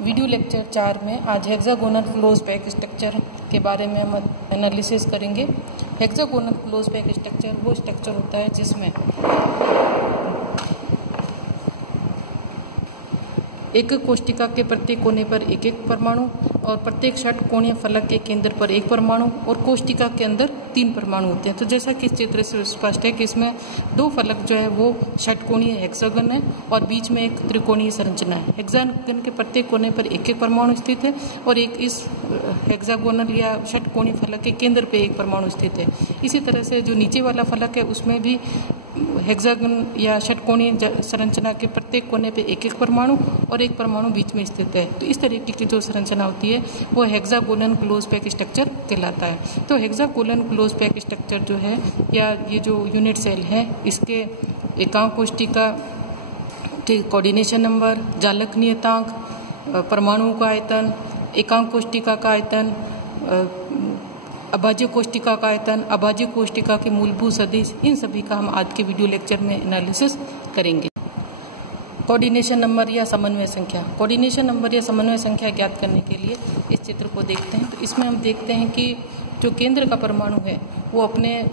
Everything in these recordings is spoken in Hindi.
वीडियो लेक्चर 4 में आज हेक्सागोनल क्लोज पैक स्ट्रक्चर के बारे में हम एनालिसिस करेंगे। हेक्सागोनल क्लोज पैक स्ट्रक्चर वो स्ट्रक्चर होता है जिसमें एक कोष्टिका के प्रत्येक कोने पर एक एक परमाणु और प्रत्येक षटकोणीय फलक के केंद्र पर एक परमाणु और कोष्टिका के अंदर 3 परमाणु होते हैं। तो जैसा कि इस चित्र से स्पष्ट है कि इसमें 2 फलक जो है वो षटकोणीय हेक्सागन है और बीच में एक त्रिकोणीय संरचना है। हेक्सागन के प्रत्येक कोने पर एक एक परमाणु स्थित है और एक इस हेक्सागोनल या षटकोणीय फलक के केंद्र पे एक परमाणु स्थित है। इसी तरह से जो नीचे वाला फलक है उसमें भी हेक्सागन या षटकोणीय संरचना के प्रत्येक कोने पे एक एक परमाणु और एक परमाणु बीच में स्थित है। तो इस तरीके की जो संरचना होती है वो हेक्सागोनल क्लोज पैक स्ट्रक्चर कहलाता है। तो हेक्सागोनल क्लोज पैक स्ट्रक्चर जो है या ये जो यूनिट सेल है इसके एकांक कोष्टिका के कोऑर्डिनेशन नंबर, जालक नियतांक, परमाणु का आयतन, एकांक कोष्टिका का आयतन, अभाज्य कोष्टिका का आयतन, अभाज्य कोष्टिका के मूलभूत सदिश, इन सभी का हम आज के वीडियो लेक्चर में एनालिसिस करेंगे। कोऑर्डिनेशन नंबर या समन्वय संख्या। कोऑर्डिनेशन नंबर या समन्वय संख्या ज्ञात करने के लिए इस चित्र को देखते हैं। तो इसमें हम देखते हैं कि जो केंद्र का परमाणु है वो अपने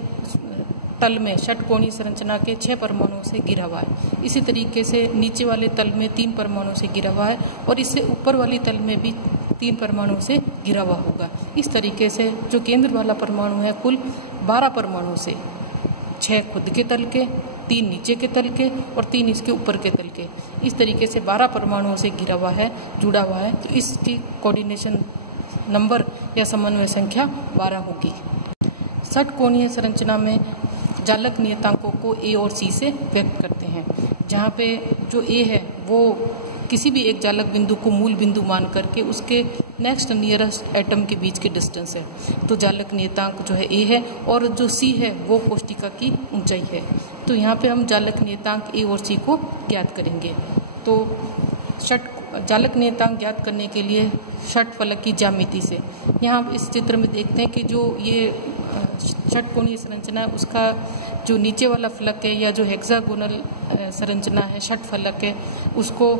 तल में षटकोणीय संरचना के 6 परमाणुओं से घिरा हुआ है। इसी तरीके से नीचे वाले तल में 3 परमाणुओं से घिरा हुआ है और इससे ऊपर वाली तल में भी 3 परमाणुओं से घिरा हुआ होगा। इस तरीके से जो केंद्र वाला परमाणु है कुल 12 परमाणु से 6 खुद के तल के, 3 नीचे के तल के और 3 इसके ऊपर के तल के, इस तरीके से 12 परमाणुओं से घिरा हुआ है, जुड़ा हुआ है। तो इसकी कोऑर्डिनेशन नंबर या समन्वय संख्या 12 होगी। षटकोणीय संरचना में जालक नियतांकों को ए और सी से व्यक्त करते हैं, जहाँ पे जो ए है वो किसी भी एक जालक बिंदु को मूल बिंदु मान करके उसके नेक्स्ट नियरेस्ट एटम के बीच की डिस्टेंस है। तो जालक नियतांक जो है ए है और जो सी है वो कोष्टिका की ऊंचाई है। तो यहाँ पे हम जालक नियतांक ए और सी को ज्ञात करेंगे। तो जालक नियतांक ज्ञात करने के लिए षट फलक की ज्यामिति से यहाँ इस चित्र में देखते हैं कि जो ये षटकोणीय संरचना है उसका जो नीचे वाला फलक है या जो हेक्सागोनल संरचना है षट फलक है उसको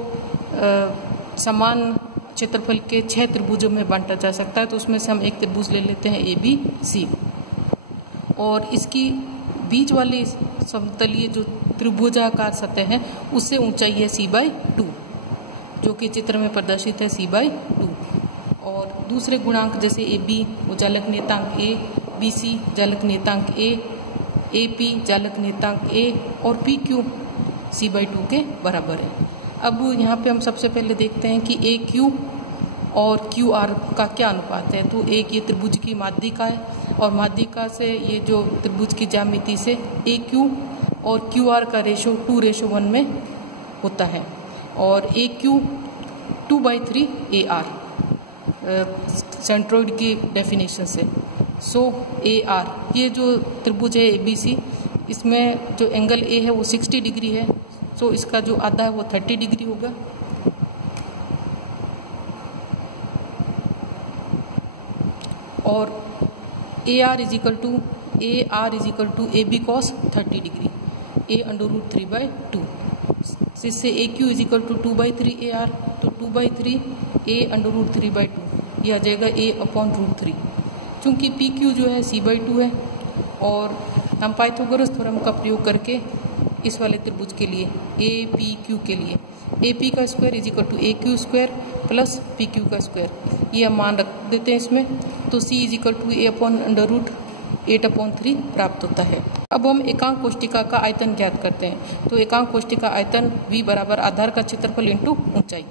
समान क्षेत्रफल के 6 त्रिभुजों में बांटा जा सकता है। तो उसमें से हम एक त्रिभुज ले लेते हैं ABC और इसकी बीच वाली समतलीय जो त्रिभुजाकार सतह है उससे ऊंचाई है C/2 जो कि चित्र में प्रदर्शित है C/2। और दूसरे गुणांक जैसे AB वो जालक नियतांक A, BC जालक नियतांक A, AP जालक नियतांक A और PQ C/2 के बराबर है। अब यहाँ पे हम सबसे पहले देखते हैं कि AQ और QR का क्या अनुपात है। तो एक ये त्रिभुज की माध्यिका है और माध्यिका से ये जो त्रिभुज की ज्यामिति से AQ और QR का रेशो 2:1 में होता है और AQ 2/3 AR सेंट्रोइड की डेफिनेशन से। सो AR ये जो त्रिभुज है ABC इसमें जो एंगल A है वो 60 डिग्री है। सो इसका जो आधा है वो 30 डिग्री होगा और AR is equal to AB cos 30 degree A√3/2। इससे AQ इजिकल टू 2/3 AR तो 2/3 A√3/2 यह आ जाएगा A/√3। चूँकि PQ जो है C/2 है और हम पाइथागोरस थ्योरम का प्रयोग करके इस वाले त्रिभुज के लिए APQ के लिए AP का square is equal to AQ square plus PQ का स्क्वायर ये हम मान रख देते हैं इसमें। तो C इजिकल टू A/8/3 प्राप्त होता है। अब हम एकांक कोष्टिका का आयतन ज्ञात करते हैं। तो एकांक कोष्टिका आयतन V बराबर आधार का क्षेत्रफल इंटू ऊंचाई।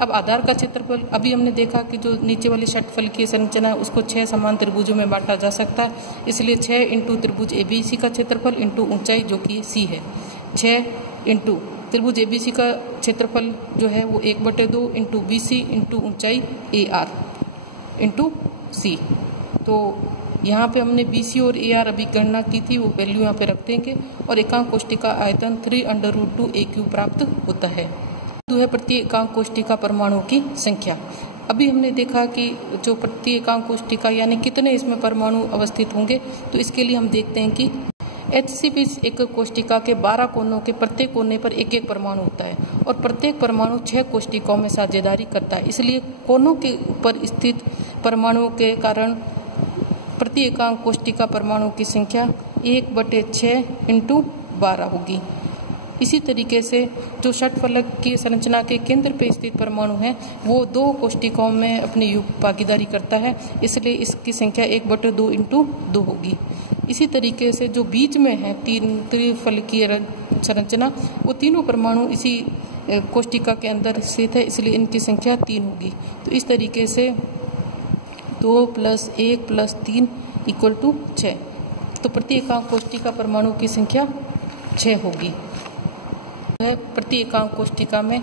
अब आधार का क्षेत्रफल अभी हमने देखा कि जो नीचे वाली षटफलकीय संरचना है उसको 6 समान त्रिभुजों में बांटा जा सकता है, इसलिए 6 इंटू त्रिभुज ABC का क्षेत्रफल इंटू ऊंचाई जो कि C है। 6 इंटू त्रिभुज ABC का क्षेत्रफल जो है वो 1/2 इंटू BC इंटू ऊंचाई AR इंटू C। तो यहाँ पे हमने BC और AR अभी गणना की थी, वो वैल्यू यहाँ पे रख देंगे और एकांक कोष्टिका आयतन 3√2 AQ प्राप्त होता है। है प्रति एकांक कोष्टिका परमाणुओं की संख्या। अभी हमने देखा कि जो प्रति एकांक कोष्टिका यानी कितने इसमें परमाणु अवस्थित होंगे, तो इसके लिए हम देखते हैं कि HCP एक कोशिका के 12 कोनों के प्रत्येक कोने पर एक एक परमाणु होता है और प्रत्येक परमाणु 6 कोशिकाओं में साझेदारी करता है। इसलिए कोनों के ऊपर स्थित परमाणुओं के कारण प्रति एकांक कोशिका परमाणु की संख्या 1/6 × 12 होगी। इसी तरीके से जो षटफलक की संरचना के केंद्र पे स्थित परमाणु है वो 2 कोशिकाओं में अपनी युग्म भागीदारी करता है, इसलिए इसकी संख्या 1/2 × 2 होगी। इसी तरीके से जो बीच में है 3 त्रिफलकीय संरचना, वो तीनों परमाणु इसी कोशिका के अंदर स्थित है, इसलिए इनकी संख्या 3 होगी। तो इस तरीके से 2 + 1 + 3 = 6। तो प्रति एकांक कोशिका परमाणु की संख्या 6 होगी। प्रति एकांक कोशिका में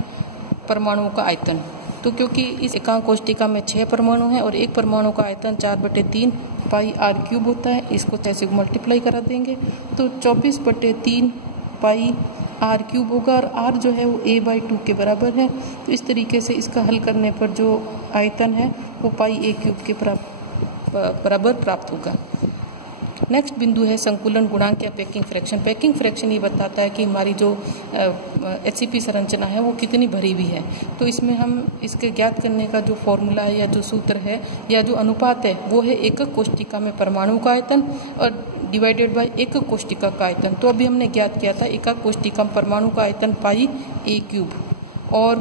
परमाणुओं का आयतन, तो क्योंकि इस एकांक कोशिका में 6 परमाणु हैं और एक परमाणु का आयतन 4/3 πr³ होता है, इसको 6 से मल्टीप्लाई करा देंगे तो 24/3 πr³ होगा और r जो है वो a/2 के बराबर है। तो इस तरीके से इसका हल करने पर जो आयतन है वो πa³ के बराबर प्राप्त होगा। नेक्स्ट बिंदु है संकुलन गुणांक या पैकिंग फ्रैक्शन। पैकिंग फ्रैक्शन ये बताता है कि हमारी जो HCP संरचना है वो कितनी भरी हुई है। तो इसमें हम इसके ज्ञात करने का जो फॉर्मूला है या जो सूत्र है या जो अनुपात है वो है एकक कोशिका में परमाणु का आयतन और डिवाइडेड बाय एकक कोशिका का आयतन। तो अभी हमने ज्ञात किया था एकक कोशिका में परमाणु का आयतन πa³ और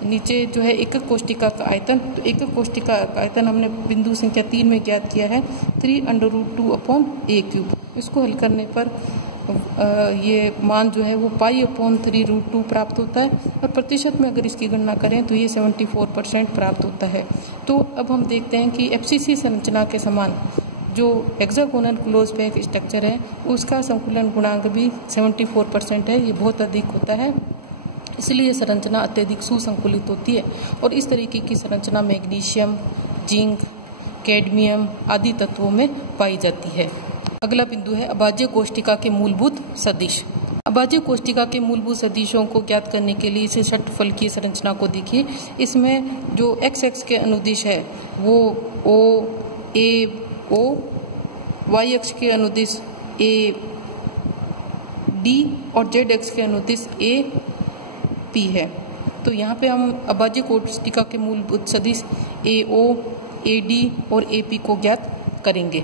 नीचे जो है एकक कोशिका का आयतन, तो एकक कोशिका का आयतन हमने बिंदु संख्या 3 में ज्ञात किया है 3√2/a³। इसको हल करने पर ये मान जो है वो π/3√2 प्राप्त होता है और प्रतिशत में अगर इसकी गणना करें तो ये 74% प्राप्त होता है। तो अब हम देखते हैं कि FCC संरचना के समान जो हेक्सागोनल क्लोज पैक स्ट्रक्चर है उसका संकुलन गुणांक भी 74% है, ये बहुत अधिक होता है, इसलिए ये संरचना अत्यधिक सुसंकुलित होती है और इस तरीके की संरचना मैग्नीशियम, जिंक, कैडमियम आदि तत्वों में पाई जाती है। अगला बिंदु है अभाज्य कोशिका के मूलभूत सदिश। अभाज्य कोशिका के मूलभूत सदिशों को ज्ञात करने के लिए इसे षटफलकीय संरचना को देखिए। इसमें जो x के अनुदिश है वो O, A, O, y अक्ष के अनुदिश A, D और z अक्ष के अनुदिश A, P है। तो यहाँ पे हम अभाज्य कोशिका के मूलभूत सदिश AO, AD और AP को ज्ञात करेंगे।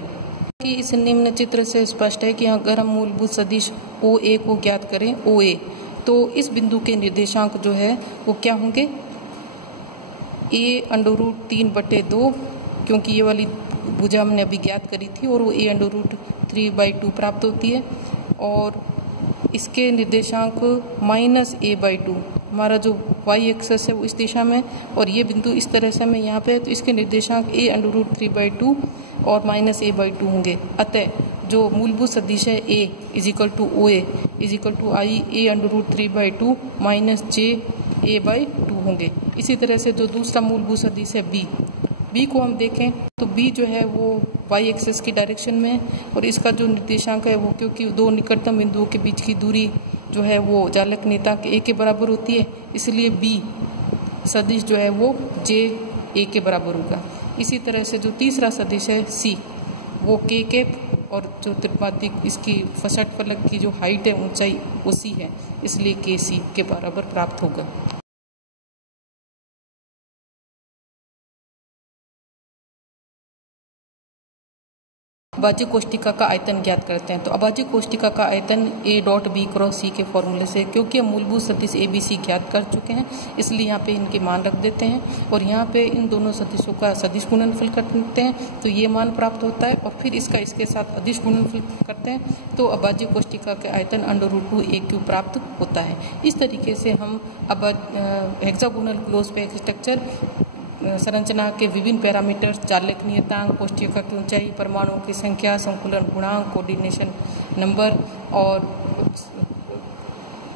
कि इस निम्न चित्र से स्पष्ट है कि अगर हम मूलभूत सदिश OA को ज्ञात करें OA, तो इस बिंदु के निर्देशांक जो है वो क्या होंगे a√3/2, क्योंकि ये वाली भुजा हमने अभी ज्ञात करी थी और वो a√3/2 प्राप्त होती है और इसके निर्देशांक -a/2, हमारा जो y एक्सेस है वो इस दिशा में और ये बिंदु इस तरह से हमें यहाँ पे, तो इसके निर्देशांक a√3/2 और -a/2 होंगे। अतः जो मूलभूत सदिश है a = OA = I a√3/2 -j होंगे। इसी तरह से जो दूसरा मूलभूत सदिश है B को हम देखें तो B जो है वो y एक्सेस की डायरेक्शन में है और इसका जो निर्देशांक है वो, क्योंकि दो निकटतम बिंदुओं के बीच की दूरी जो है वो चालक नियतांक a के बराबर होती है, इसलिए B सदिश जो है वो j के बराबर होगा। इसी तरह से जो तीसरा सदिश है C वो k और जो त्रिमात्रिक इसकी षटफलक की जो हाइट है ऊंचाई वो C है, इसलिए kc के बराबर प्राप्त होगा। अभाज्य कोशिका का आयतन ज्ञात करते हैं। तो अभाज्य कोशिका का आयतन A.B×C के फॉर्मूले से, क्योंकि हम मूलभूत सदिश ABC ज्ञात कर चुके हैं इसलिए यहाँ पे इनके मान रख देते हैं और यहाँ पे इन दोनों सदिशों का सदिश गुणनफल करते हैं तो ये मान प्राप्त होता है और फिर इसके साथ अदिश गुणनफल करते हैं तो अभाज्य कोशिका का आयतन √2a³ प्राप्त होता है। इस तरीके से हम हेक्सागोनल क्लोज पैक स्ट्रक्चर संरचना के विभिन्न पैरामीटर्स, चालक नियतांक, कोशिका की ऊंचाई, परमाणुओं की संख्या, संकुलन गुणांक, कोऑर्डिनेशन नंबर और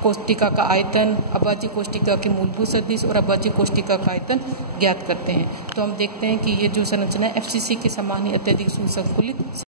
कोशिका का आयतन, अभाज्य कोशिका के मूलभूत सदिश और अभाज्य कोशिका का आयतन ज्ञात करते हैं। तो हम देखते हैं कि ये जो संरचना है FCC के समान ही अत्यधिक सुसंकुलित